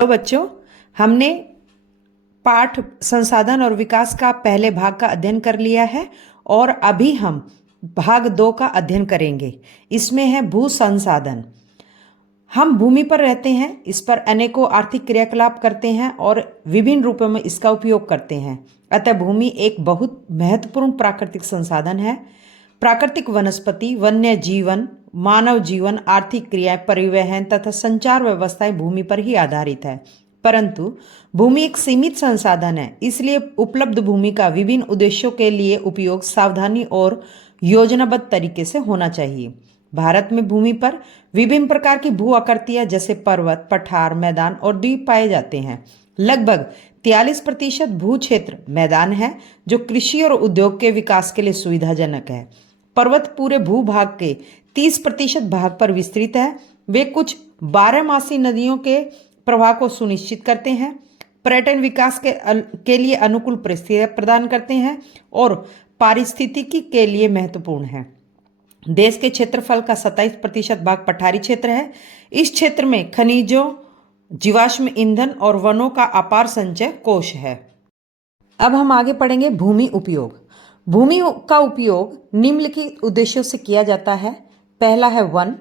तो बच्चों, हमने पाठ संसाधन और विकास का पहले भाग का अध्ययन कर लिया है और अभी हम भाग 2 का अध्ययन करेंगे। इसमें है भू संसाधन। हम भूमि पर रहते हैं, इस पर अनेकों आर्थिक क्रियाकलाप करते हैं और विभिन्न रूपों में इसका उपयोग करते हैं। अतः भूमि एक बहुत महत्वपूर्ण प्राकृतिक संसाधन है। प्राकृतिक वनस्पति, वन्य जीवन, मानव जीवन, आर्थिक क्रियाएं, परिवहन तथा संचार व्यवस्थाएं भूमि पर ही आधारित है। परंतु भूमि एक सीमित संसाधन है, इसलिए उपलब्ध भूमि का विभिन्न उद्देश्यों के लिए उपयोग सावधानी और योजनाबद्ध तरीके से होना चाहिए। भारत में भूमि पर विभिन्न प्रकार की भू आकृतियां जैसे पर्वत, पठार, मैदान और द्वीप पाए जाते हैं। लगभग 43% भू क्षेत्र मैदान है, जो कृषि और उद्योग के विकास के लिए सुविधाजनक है। पर्वत पूरे भूभाग के 30% भाग पर विस्तृत है। वे कुछ 12मासी नदियों के प्रवाह को सुनिश्चित करते हैं, पर्यटन विकास के लिए अनुकूल परिस्थितियां प्रदान करते हैं और पारिस्थितिकी के लिए महत्वपूर्ण है। देश के क्षेत्रफल का 27% भाग पठारी क्षेत्र है। इस क्षेत्र में खनिजों, जीवाश्म ईंधन और वनों का अपार संचय कोष है। अब हम आगे पढ़ेंगे भूमि उपयोग। भूमि का उपयोग निम्नलिखित उद्देश्यों से किया जाता है। पहला है वन,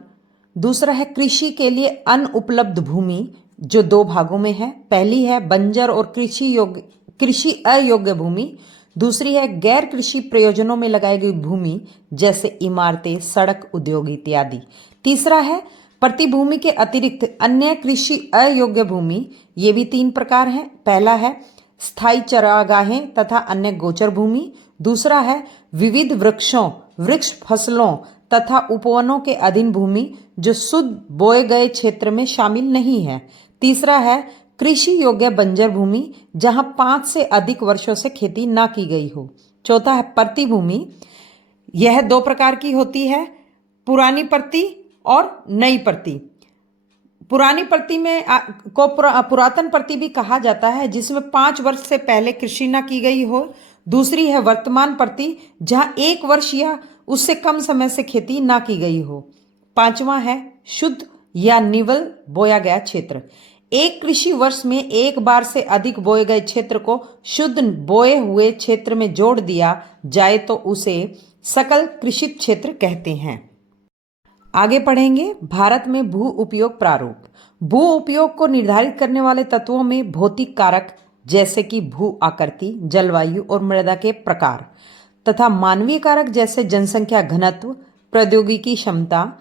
दूसरा है कृषि के लिए अनुपलब्ध भूमि, जो 2 भागों में है। पहली है बंजर और कृषि अयोग्य भूमि, दूसरी है गैर कृषि प्रयोजनों में लगाई गई भूमि जैसे इमारतें, सड़क, उद्योग इत्यादि। तीसरा है प्रतिभूमि के अतिरिक्त अन्य कृषि अयोग्य भूमि। ये भी 3 प्रकार हैं। पहला है स्थायी चरागाहें तथा अन्य गोचर भूमि, दूसरा है विविध वृक्ष फसलों तथा उपवनों के अधीन भूमि जो शुद्ध बोए गए क्षेत्र में शामिल नहीं है, तीसरा है कृषि योग्य बंजर भूमि जहां 5 से अधिक वर्षों से खेती ना की गई हो, चौथा है प्रतिभूमि। यह 2 प्रकार की होती है, पुरानी प्रति और नई प्रति। पुरानी प्रति में पुरातन प्रति भी कहा जाता है, जिसमें 5 वर्ष से पहले कृषि न की गई हो। दूसरी है वर्तमान प्रति, जहां 1 वर्ष या उससे कम समय से खेती ना की गई हो। पांचवा है शुद्ध या निवल बोया गया क्षेत्र। एक कृषि वर्ष में 1 बार से अधिक बोए गए क्षेत्र को शुद्ध बोए हुए क्षेत्र में जोड़ दिया जाए तो उसे सकल कृषित क्षेत्र कहते हैं। आगे पढ़ेंगे भारत में भू उपयोग प्रारूप। भू उपयोग को निर्धारित करने वाले तत्वों में भौतिक कारक जैसे कि भू आकृति, जलवायु और मृदा के प्रकार तथा मानवीय कारक जैसे जनसंख्या घनत्व, प्रौद्योगिकी क्षमता,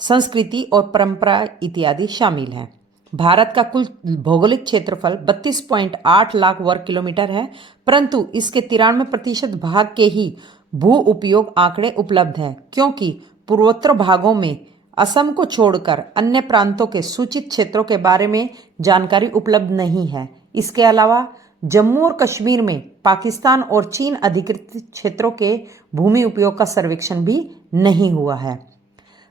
संस्कृति और परंपरा इत्यादि शामिल हैं। भारत का कुल भौगोलिक क्षेत्रफल 32.8 लाख वर्ग किलोमीटर है, परंतु इसके 93% भाग के ही भू उपयोग आंकड़े उपलब्ध हैं, क्योंकि पूर्वोत्तर भागों में असम को छोड़कर अन्य प्रांतों के सूचित क्षेत्रों के बारे में जानकारी उपलब्ध नहीं है। इसके अलावा जम्मू और कश्मीर में पाकिस्तान और चीन अधिकृत क्षेत्रों के भूमि उपयोग का सर्वेक्षण भी नहीं हुआ है।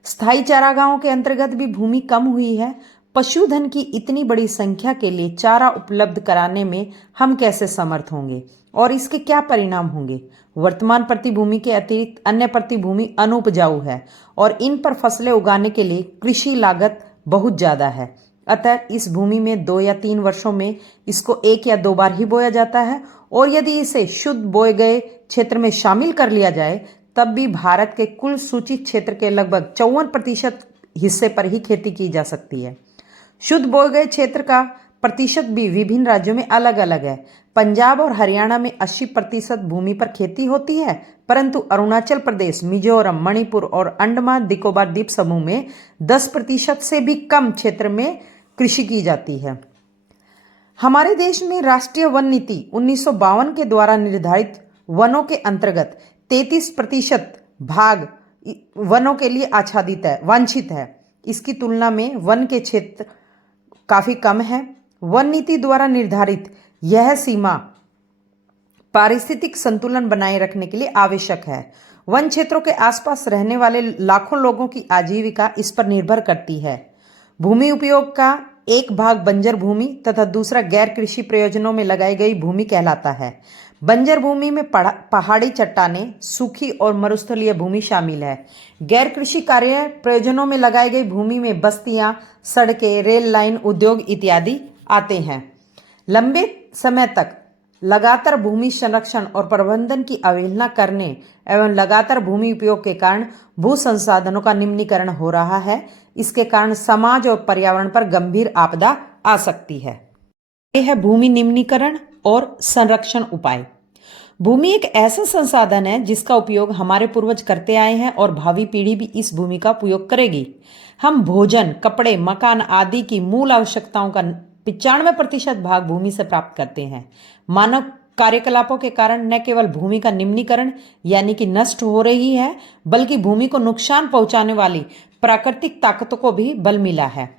स्थायी चारागाहों के अंतर्गत भी भूमि कम हुई है। पशुधन की इतनी बड़ी संख्या के लिए चारा उपलब्ध कराने में हम कैसे समर्थ होंगे और इसके क्या परिणाम होंगे? वर्तमान प्रतिभूमि के अतिरिक्त अन्य प्रतिभूमि अनुपजाऊ है और इन पर फसलें उगाने के लिए कृषि लागत बहुत ज़्यादा है। अतः इस भूमि में 2 या 3 वर्षों में इसको 1 या 2 बार ही बोया जाता है और यदि इसे शुद्ध बोए गए क्षेत्र में शामिल कर लिया जाए तब भी भारत के कुल सूचित क्षेत्र के लगभग 54% हिस्से पर ही खेती की जा सकती है। शुद्ध बोए गए क्षेत्र का प्रतिशत भी विभिन्न राज्यों में अलग अलग है। पंजाब और हरियाणा में 80% भूमि पर खेती होती है, परंतु अरुणाचल प्रदेश, मिजोरम, मणिपुर और अंडमान निकोबार द्वीप समूह में 10% से भी कम क्षेत्र में कृषि की जाती है। हमारे देश में राष्ट्रीय वन नीति 1952 के द्वारा निर्धारित वनों के अंतर्गत 33% भाग वनों के लिए आच्छादित है, वांछित है। इसकी तुलना में वन के क्षेत्र काफी कम है। वन नीति द्वारा निर्धारित यह सीमा पारिस्थितिक संतुलन बनाए रखने के लिए आवश्यक है। वन क्षेत्रों के आसपास रहने वाले लाखों लोगों की आजीविका इस पर निर्भर करती है। भूमि उपयोग का एक भाग बंजर भूमि तथा दूसरा गैर कृषि प्रयोजनों में लगाई गई भूमि कहलाता है। बंजर भूमि में पहाड़ी चट्टानें, सूखी और मरुस्थलीय भूमि शामिल है। गैर कृषि कार्य प्रयोजनों में लगाई गई भूमि में बस्तियां, सड़कें, रेल लाइन, उद्योग इत्यादि आते हैं। लंबे समय तक लगातार भूमि संरक्षण और प्रबंधन की अवहेलना करने एवं लगातार भूमि उपयोग के कारण भू संसाधनों का निम्नीकरण हो रहा है। इसके कारण समाज और पर्यावरण पर गंभीर आपदा आ सकती है। यह है भूमि निम्नीकरण और संरक्षण उपाय। भूमि एक ऐसा संसाधन है जिसका उपयोग हमारे पूर्वज करते आए हैं और भावी पीढ़ी भी इस भूमि का उपयोग करेगी। हम भोजन, कपड़े, मकान आदि की मूल आवश्यकताओं का 95% भाग भूमि से प्राप्त करते हैं। मानव कार्यकलापों के कारण न केवल भूमि का निम्नीकरण यानी कि नष्ट हो रही है, बल्कि भूमि को नुकसान पहुंचाने वाली प्राकृतिक ताकतों को भी बल मिला है।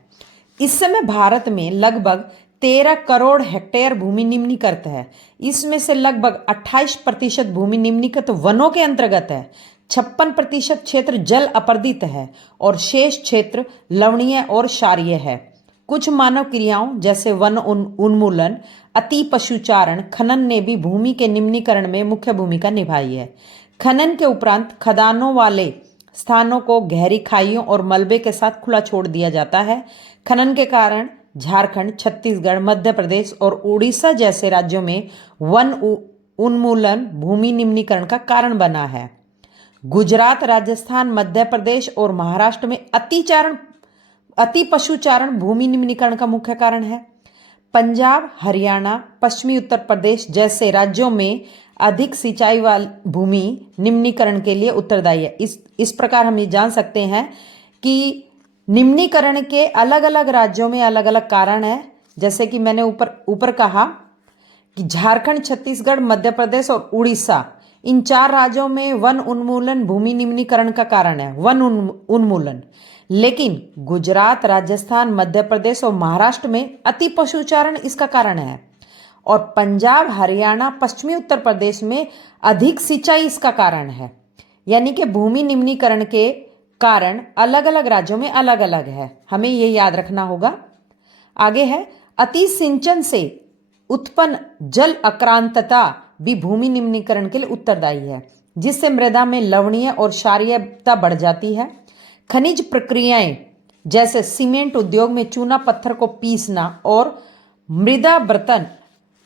इस समय भारत में लगभग 13 करोड़ हेक्टेयर भूमि निम्नीकृत है। इसमें से लगभग 28% भूमि निम्नीकृत वनों के अंतर्गत है, 56% क्षेत्र जल अपर्दित है और शेष क्षेत्र लवणीय और क्षारीय है। कुछ मानव क्रियाओं जैसे वन उन्मूलन, अति पशुचारण, खनन ने भी भूमि के निम्नीकरण में मुख्य भूमिका निभाई है। खनन के उपरांत खदानों वाले स्थानों को गहरी खाइयों और मलबे के साथ खुला छोड़ दिया जाता है। खनन के कारण झारखंड, छत्तीसगढ़, मध्य प्रदेश और उड़ीसा जैसे राज्यों में वन उन्मूलन भूमि निम्नीकरण का कारण बना है। गुजरात, राजस्थान, मध्य प्रदेश और महाराष्ट्र में अति पशुचारण भूमि निम्नीकरण का मुख्य कारण है। पंजाब, हरियाणा, पश्चिमी उत्तर प्रदेश जैसे राज्यों में अधिक सिंचाई वाली भूमि निम्नीकरण के लिए उत्तरदायी है। इस प्रकार हम ये जान सकते हैं कि निम्नीकरण के अलग अलग राज्यों में अलग अलग कारण है। जैसे कि मैंने ऊपर कहा कि झारखंड, छत्तीसगढ़, मध्य प्रदेश और उड़ीसा, इन 4 राज्यों में वन उन्मूलन भूमि निम्नीकरण का कारण है, वन उन्मूलन। लेकिन गुजरात, राजस्थान, मध्य प्रदेश और महाराष्ट्र में अति पशुचारण इसका कारण है और पंजाब, हरियाणा, पश्चिमी उत्तर प्रदेश में अधिक सिंचाई इसका कारण है। यानी कि भूमि निम्नीकरण के कारण अलग अलग राज्यों में अलग अलग है, हमें ये याद रखना होगा। आगे है अति सिंचन से उत्पन्न जल अक्रांतता भी भूमि निम्नीकरण के लिए उत्तरदायी है, जिससे मृदा में लवणीय और क्षारीयता बढ़ जाती है। खनिज प्रक्रियाएं जैसे सीमेंट उद्योग में चूना पत्थर को पीसना और मृदा बर्तन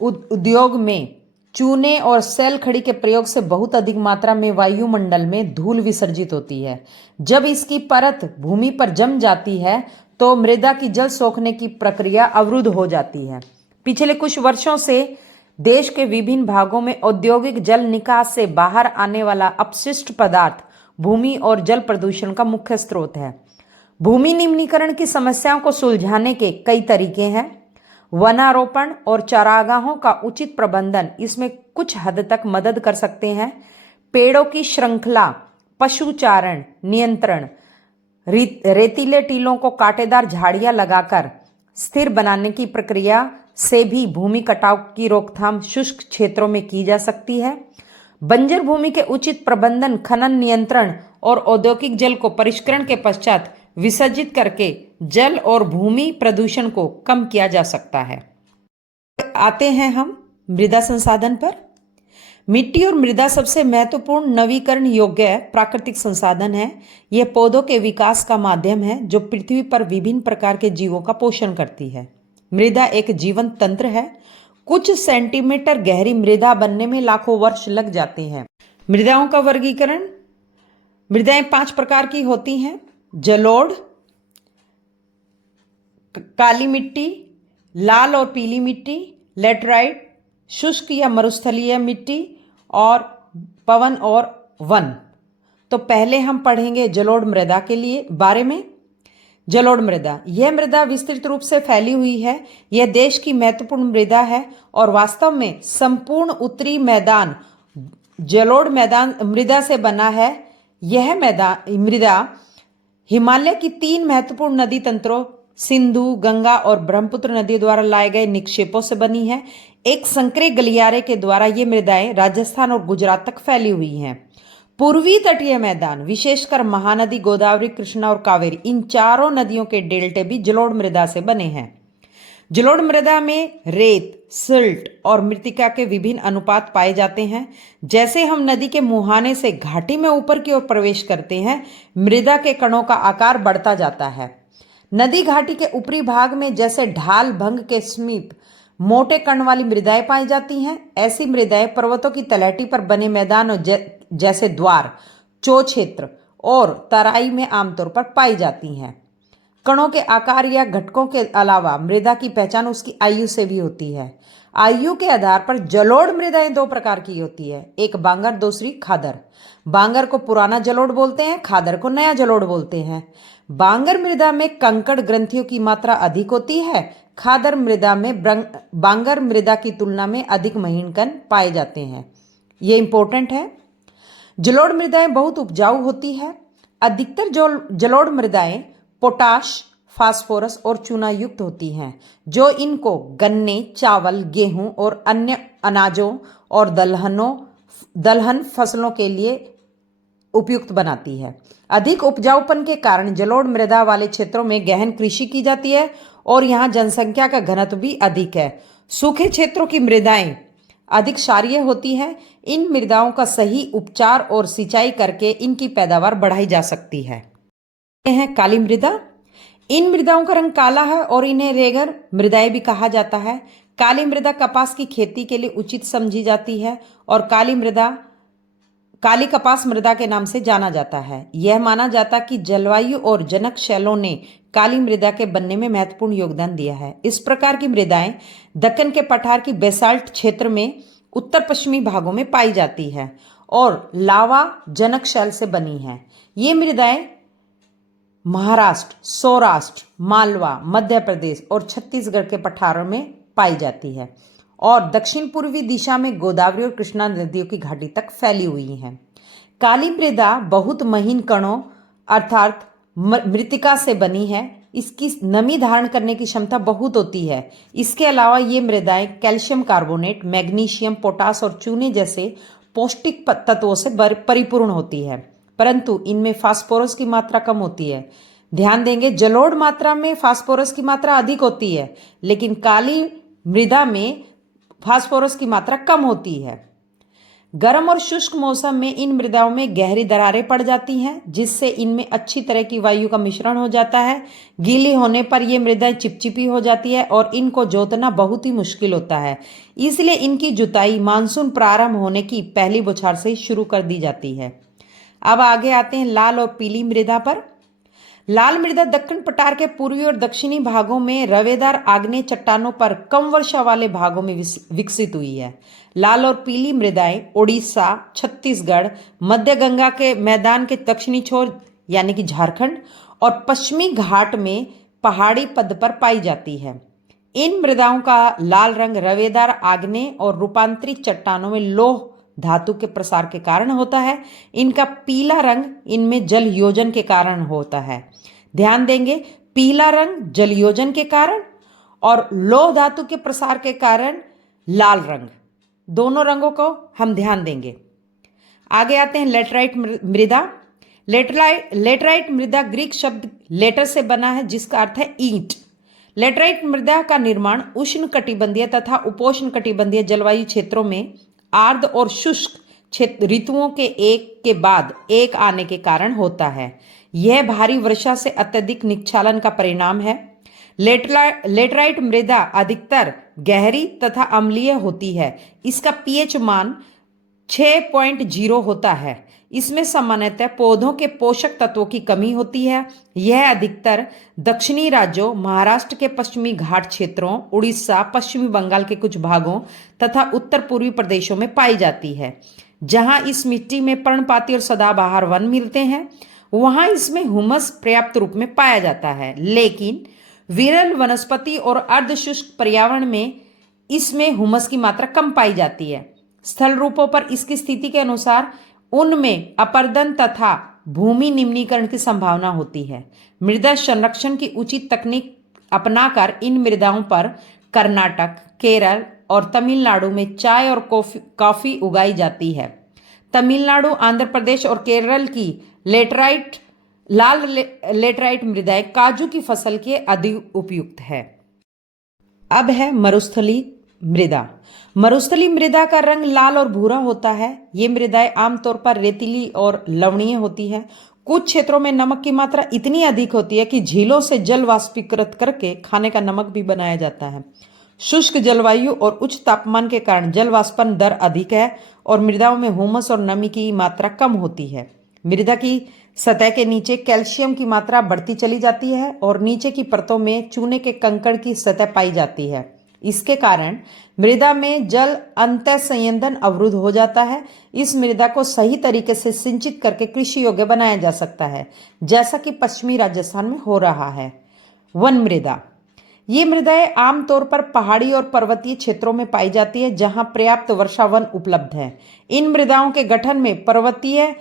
उद्योग में चूने और सेल खड़ी के प्रयोग से बहुत अधिक मात्रा में वायुमंडल में धूल विसर्जित होती है। जब इसकी परत भूमि पर जम जाती है तो मृदा की जल सोखने की प्रक्रिया अवरुद्ध हो जाती है। पिछले कुछ वर्षों से देश के विभिन्न भागों में औद्योगिक जल निकास से बाहर आने वाला अपशिष्ट पदार्थ भूमि और जल प्रदूषण का मुख्य स्रोत है। भूमि निम्नीकरण की समस्याओं को सुलझाने के कई तरीके हैं। वनारोपण और चारागाहों का उचित प्रबंधन इसमें कुछ हद तक मदद कर सकते हैं। पेड़ों की श्रृंखला, पशुचारण नियंत्रण, रेतीले टीलों को कांटेदार झाड़ियां लगाकर स्थिर बनाने की प्रक्रिया से भी भूमि कटाव की रोकथाम शुष्क क्षेत्रों में की जा सकती है। बंजर भूमि के उचित प्रबंधन, खनन नियंत्रण और औद्योगिक जल को परिष्करण के पश्चात विसर्जित करके जल और भूमि प्रदूषण को कम किया जा सकता है। आते हैं हम मृदा संसाधन पर। मिट्टी और मृदा सबसे महत्वपूर्ण नवीकरण योग्य प्राकृतिक संसाधन है। यह पौधों के विकास का माध्यम है जो पृथ्वी पर विभिन्न प्रकार के जीवों का पोषण करती है। मृदा एक जीवंत तंत्र है। कुछ सेंटीमीटर गहरी मृदा बनने में लाखों वर्ष लग जाते हैं। मृदाओं का वर्गीकरण। मृदाएं 5 प्रकार की होती हैं: जलोढ़, काली मिट्टी, लाल और पीली मिट्टी, लेटराइट, शुष्क या मरुस्थलीय मिट्टी और पवन और वन। तो पहले हम पढ़ेंगे जलोढ़ मृदा के लिए बारे में। जलोढ़ मृदा, यह मृदा विस्तृत रूप से फैली हुई है। यह देश की महत्वपूर्ण मृदा है और वास्तव में संपूर्ण उत्तरी मैदान जलोढ़ मृदा से बना है। यह मृदा हिमालय की 3 महत्वपूर्ण नदी तंत्रों सिंधु, गंगा और ब्रह्मपुत्र नदी द्वारा लाए गए निक्षेपों से बनी है। एक संकरे गलियारे के द्वारा ये मृदाएं राजस्थान और गुजरात तक फैली हुई हैं। पूर्वी तटीय मैदान विशेषकर महानदी गोदावरी, कृष्णा और कावेरी, इन चारों नदियों के डेल्टे भी जलोढ़ मृदा से बने हैं। जलोढ़ मृदा में रेत, सिल्ट और मृत्तिका के विभिन्न अनुपात पाए जाते हैं। जैसे हम नदी के मुहाने से घाटी में ऊपर की ओर प्रवेश करते हैं, मृदा के कणों का आकार बढ़ता जाता है। नदी घाटी के ऊपरी भाग में जैसे ढाल भंग के समीप मोटे कण वाली मृदाएं पाई जाती हैं। ऐसी मृदाएं पर्वतों की तलहटी पर बने मैदानों जैसे द्वार, चो क्षेत्र और तराई में आमतौर पर पाई जाती हैं। कणों के आकार या घटकों के अलावा मृदा की पहचान उसकी आयु से भी होती है। आयु के आधार पर जलोढ़ मृदाएं दो प्रकार की होती है, एक बांगर, दूसरी खादर। बांगर को पुराना जलोढ़ बोलते हैं, खादर को नया जलोढ़ बोलते हैं। बांगर मृदा में कंकड़ ग्रंथियों की मात्रा अधिक होती है। खादर मृदा में बांगर मृदा की तुलना में अधिक महीन कण पाए जाते हैं। ये इंपॉर्टेंट है। जलोढ़ मृदाएं बहुत उपजाऊ होती है। अधिकतर जलोढ़ मृदाएं पोटाश, फास्फोरस और चूना युक्त होती हैं, जो इनको गन्ने, चावल, गेहूं और अन्य अनाजों और दलहन फसलों के लिए उपयुक्त बनाती है। अधिक उपजाऊपन के कारण जलोढ़ मृदा वाले क्षेत्रों में गहन कृषि की जाती है और यहाँ जनसंख्या का घनत्व भी अधिक है। सूखे क्षेत्रों की मृदाएं अधिक क्षारीय होती हैं। इन मृदाओं का सही उपचार और सिंचाई करके इनकी पैदावार बढ़ाई जा सकती है। हैं काली मृदा। इन मृदाओं का रंग काला है और इन्हें रेगर मृदाएं भी कहा जाता है। काली मृदा कपास की खेती के लिए उचित समझी जाती है और काली कपास मृदा के नाम से जाना जाता है। यह माना जाता कि जलवायु और जनक शैलों ने काली मृदा के बनने में महत्वपूर्ण योगदान दिया है। इस प्रकार की मृदाएं दक्कन के पठार की बेसाल्ट क्षेत्र में उत्तर पश्चिमी भागों में पाई जाती है और लावा जनक शैल से बनी है। ये मृदाएं महाराष्ट्र, सौराष्ट्र, मालवा, मध्य प्रदेश और छत्तीसगढ़ के पठारों में पाई जाती है और दक्षिण पूर्वी दिशा में गोदावरी और कृष्णा नदियों की घाटी तक फैली हुई है। काली मृदा बहुत महीन कणों अर्थात मृत्तिका से बनी है। इसकी नमी धारण करने की क्षमता बहुत होती है। इसके अलावा ये मृदाएं कैल्शियम कार्बोनेट, मैग्नीशियम, पोटास और चूने जैसे पौष्टिक तत्वों से परिपूर्ण होती है, परंतु इनमें फास्फोरस की मात्रा कम होती है। ध्यान देंगे, जलोढ़ मात्रा में फास्फोरस की मात्रा अधिक होती है, लेकिन काली मृदा में फास्फोरस की मात्रा कम होती है। गर्म और शुष्क मौसम में इन मृदाओं में गहरी दरारें पड़ जाती हैं, जिससे इनमें अच्छी तरह की वायु का मिश्रण हो जाता है। गीली होने पर ये मृदाएं चिपचिपी हो जाती है और इनको जोतना बहुत ही मुश्किल होता है। इसलिए इनकी जुताई मानसून प्रारंभ होने की पहली बौछार से शुरू कर दी जाती है। अब आगे आते हैं लाल और पीली मृदा पर। लाल मृदा दक्कन पठार के पूर्वी और दक्षिणी भागों में रवेदार आग्नेय चट्टानों पर कम वर्षा वाले भागों में विकसित हुई है। लाल और पीली मृदाएं ओडिशा, छत्तीसगढ़, मध्य गंगा के मैदान के दक्षिणी छोर यानी कि झारखंड और पश्चिमी घाट में पहाड़ी पद पर पाई जाती है। इन मृदाओं का लाल रंग रवेदार आग्नेय और रूपांतरित चट्टानों में लौह धातु के प्रसार के कारण होता है। इनका पीला रंग इनमें जल योजन के कारण होता है। ध्यान देंगे, पीला रंग जल योजन के कारण और लौह धातु के प्रसार के कारण लाल रंग, दोनों रंगों को हम ध्यान देंगे। आगे आते हैं लेटराइट मृदा। लेटराइट मृदा ग्रीक शब्द लेटर से बना है, जिसका अर्थ है ईंट। लेटराइट मृदा का निर्माण उष्ण कटिबंधीय तथा उपोष्ण कटिबंधीय जलवायु क्षेत्रों में आर्द्र और शुष्क ऋतुओं के एक के बाद एक आने के कारण होता है। यह भारी वर्षा से अत्यधिक निक्षालन का परिणाम है। लेटराइट मृदा अधिकतर गहरी तथा अम्लीय होती है। इसका पीएच मान 6.0 होता है। इसमें सामान्यतः पौधों के पोषक तत्वों की कमी होती है। यह अधिकतर दक्षिणी राज्यों, महाराष्ट्र के पश्चिमी घाट क्षेत्रों, उड़ीसा, पश्चिमी बंगाल के कुछ भागों तथा उत्तर पूर्वी प्रदेशों में पाई जाती है। जहां इस मिट्टी में पर्णपाती और सदाबहार वन मिलते हैं, वहां इसमें हुमस पर्याप्त रूप में पाया जाता है, लेकिन विरल वनस्पति और अर्धशुष्क पर्यावरण में इसमें हुमस की मात्रा कम पाई जाती है। स्थल रूपों पर इसकी स्थिति के अनुसार उनमें अपर्दन तथा भूमि निम्नीकरण की संभावना होती है। मृदा संरक्षण की उचित तकनीक अपनाकर इन मृदाओं पर कर्नाटक, केरल और तमिलनाडु में चाय और कॉफी उगाई जाती है। तमिलनाडु, आंध्र प्रदेश और केरल की लाल लेटराइट मृदाएं काजू की फसल के अधिक उपयुक्त है। अब है मरुस्थली मृदा। मरुस्थली मृदा का रंग लाल और भूरा होता है। ये मृदाएं आमतौर पर रेतीली और लवणीय होती है। कुछ क्षेत्रों में नमक की मात्रा इतनी अधिक होती है कि झीलों से जल वाष्पीकृत करके खाने का नमक भी बनाया जाता है। शुष्क जलवायु और उच्च तापमान के कारण जल वाष्पन दर अधिक है और मृदाओं में हुमस और नमी की मात्रा कम होती है। मृदा की सतह के नीचे कैल्शियम की मात्रा बढ़ती चली जाती है और नीचे की परतों में चूने के कंकड़ की सतह पाई जाती है। इसके कारण मृदा में जल अंतः संयंदन अवरुद्ध हो जाता है। इस मृदा को सही तरीके से सिंचित करके कृषि योग्य बनाया जा सकता है, जैसा कि पश्चिमी राजस्थान में हो रहा है। वन मृदा, ये मृदाएं आमतौर पर पहाड़ी और पर्वतीय क्षेत्रों में पाई जाती है, जहां पर्याप्त वर्षावन उपलब्ध है। इन मृदाओं के गठन में पर्वतीय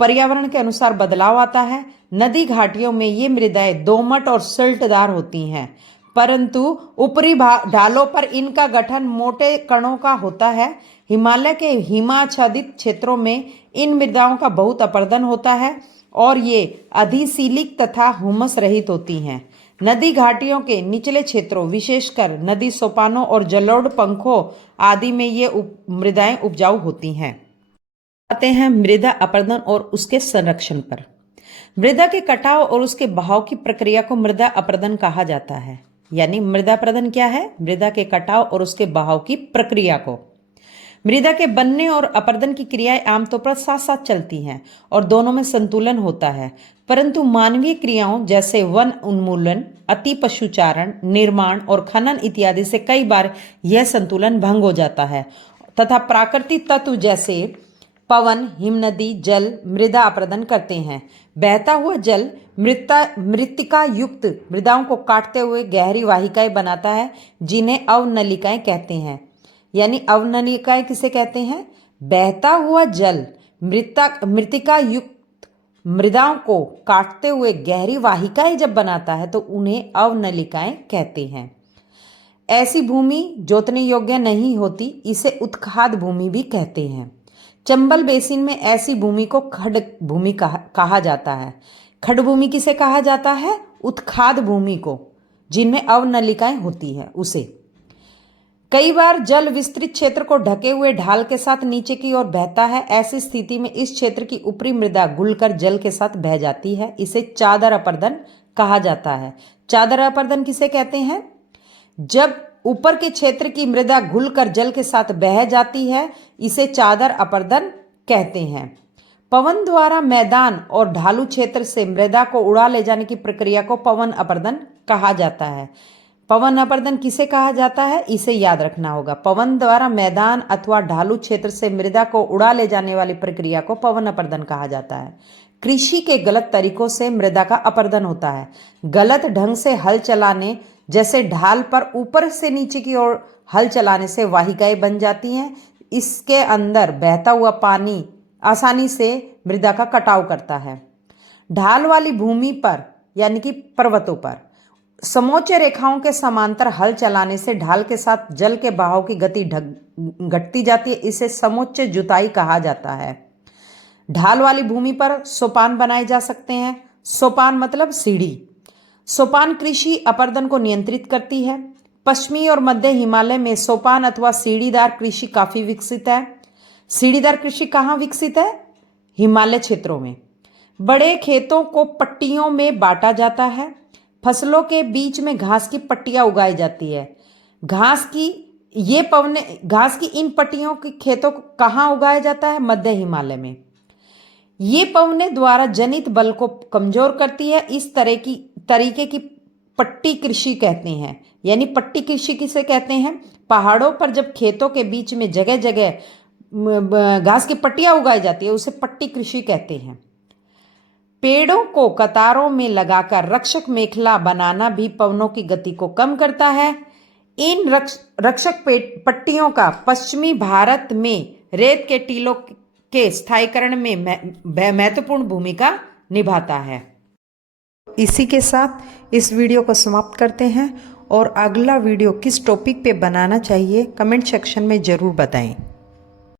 पर्यावरण के अनुसार बदलाव आता है। नदी घाटियों में ये मृदाएं दोमट और सिल्टदार होती हैं, परंतु ऊपरी ढालों पर इनका गठन मोटे कणों का होता है। हिमालय के हिमाच्छादित क्षेत्रों में इन मृदाओं का बहुत अपरदन होता है और ये अधिशीलिक तथा हुमस रहित होती हैं। नदी घाटियों के निचले क्षेत्रों, विशेषकर नदी सोपानों और जलोढ़ पंखों आदि में ये मृदाएं उपजाऊ होती हैं। आते हैं मृदा अपरदन और उसके संरक्षण पर। मृदा के कटाव और उसके बहाव की प्रक्रिया को मृदा अपरदन कहा जाता है। यानी मृदा अपरदन क्या है? मृदा के कटाव और उसके बहाव की प्रक्रिया को। मृदा के बनने और अपरदन की क्रियाएं आमतौर पर साथ साथ चलती हैं और दोनों में संतुलन होता है, परंतु मानवीय क्रियाओं जैसे वन उन्मूलन, अति पशुचारण, निर्माण और खनन इत्यादि से कई बार यह संतुलन भंग हो जाता है तथा प्राकृतिक तत्व जैसे पवन, हिमनदी, जल मृदा अपरदन करते हैं। बहता हुआ जल मृत्तिका युक्त मृदाओं को काटते हुए गहरी वाहिकाएं बनाता है, जिन्हें अवनलिकाएं कहते हैं। यानी अवनलिकाएं किसे कहते हैं? बहता हुआ जल मृत्तिका युक्त मृदाओं को काटते हुए गहरी वाहिकाएं जब बनाता है तो उन्हें अवनलिकाएं कहते हैं। ऐसी भूमि जोतने योग्य नहीं होती, इसे उत्खाद भूमि भी कहते हैं। चंबल बेसिन में ऐसी भूमि को खड़ भूमि कहा जाता है। खड़ भूमि किसे कहा जाता है? उत्खाद भूमि को, जिनमें अवनलिकाएं होती है उसे। कई बार जल विस्तृत क्षेत्र को ढके हुए ढाल के साथ नीचे की ओर बहता है। ऐसी स्थिति में इस क्षेत्र की ऊपरी मृदा घुलकर जल के साथ बह जाती है। इसे चादर अपरदन कहा जाता है। चादर अपरदन किसे कहते हैं? जब ऊपर के क्षेत्र की मृदा घुलकर जल के साथ बह जाती है, इसे चादर अपरदन कहते हैं। पवन द्वारा मैदान और ढालू क्षेत्र से मृदा को उड़ा ले जाने की प्रक्रिया को पवन अपरदन कहा जाता है। पवन अपरदन किसे कहा जाता है? इसे याद रखना होगा। पवन द्वारा मैदान अथवा ढालू क्षेत्र से मृदा को उड़ा ले जाने वाली प्रक्रिया को पवन अपरदन कहा जाता है। कृषि के गलत तरीकों से मृदा का अपरदन होता है। गलत ढंग से हल चलाने, जैसे ढाल पर ऊपर से नीचे की ओर हल चलाने से वाहिकाएं बन जाती हैं। इसके अंदर बहता हुआ पानी आसानी से मृदा का कटाव करता है। ढाल वाली भूमि पर यानी कि पर्वतों पर समोच्च रेखाओं के समांतर हल चलाने से ढाल के साथ जल के बहाव की गति घटती जाती है। इसे समोच्च जुताई कहा जाता है। ढाल वाली भूमि पर सोपान बनाए जा सकते हैं। सोपान मतलब सीढ़ी। सोपान कृषि अपरदन को नियंत्रित करती है। पश्चिमी और मध्य हिमालय में सोपान अथवा सीढ़ीदार कृषि काफी विकसित है। सीढ़ीदार कृषि कहाँ विकसित है? हिमालय क्षेत्रों में। बड़े खेतों को पट्टियों में बांटा जाता है। फसलों के बीच में घास की पट्टियां उगाई जाती है। घास की इन पट्टियों के खेतों को कहाँ उगाया जाता है? मध्य हिमालय में। ये पवने द्वारा जनित बल को कमजोर करती है। इस तरीके की पट्टी कृषि कहते हैं। यानी पट्टी कृषि किसे कहते हैं? पहाड़ों पर जब खेतों के बीच में जगह जगह घास की पट्टियां उगाई जाती है, उसे पट्टी कृषि कहते हैं। पेड़ों को कतारों में लगाकर रक्षक मेखला बनाना भी पवनों की गति को कम करता है। इन रक्षक पट्टियों का पश्चिमी भारत में रेत के टीलों के स्थायीकरण में महत्वपूर्ण भूमिका निभाता है। इसी के साथ इस वीडियो को समाप्त करते हैं और अगला वीडियो किस टॉपिक पे बनाना चाहिए कमेंट सेक्शन में ज़रूर बताएं।